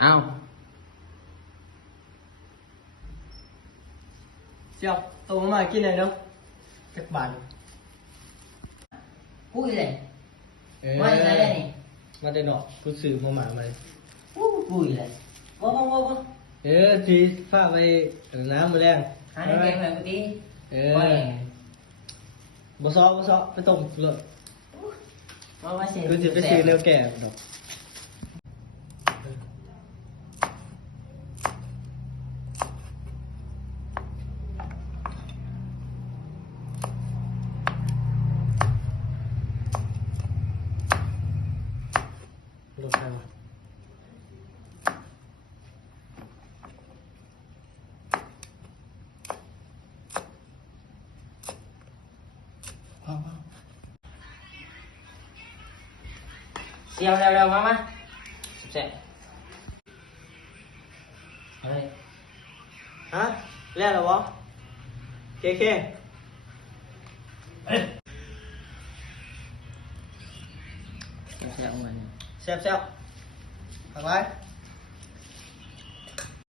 เอาเสียบตัวมากินเลยเนาะจักบาท Cúi lên. Ngoài ra đây này. มาได้ดอกกูซื้อมาหมามา Cúi lên. Vô vô vô vô. ที่ฝากไปน้ำมาแรง Hai đứa kèm lại một tí. บ่ซอไปต้มเลย Vô bác sĩ. กูจะไปซื้อแนวแก่ดอกรถไฟมาว้าว Xèo leo leo má má. Sẹp. Ở đây. ฮะแล้วเหรอวะเค Xèo xèo mình. แซ่บผักไร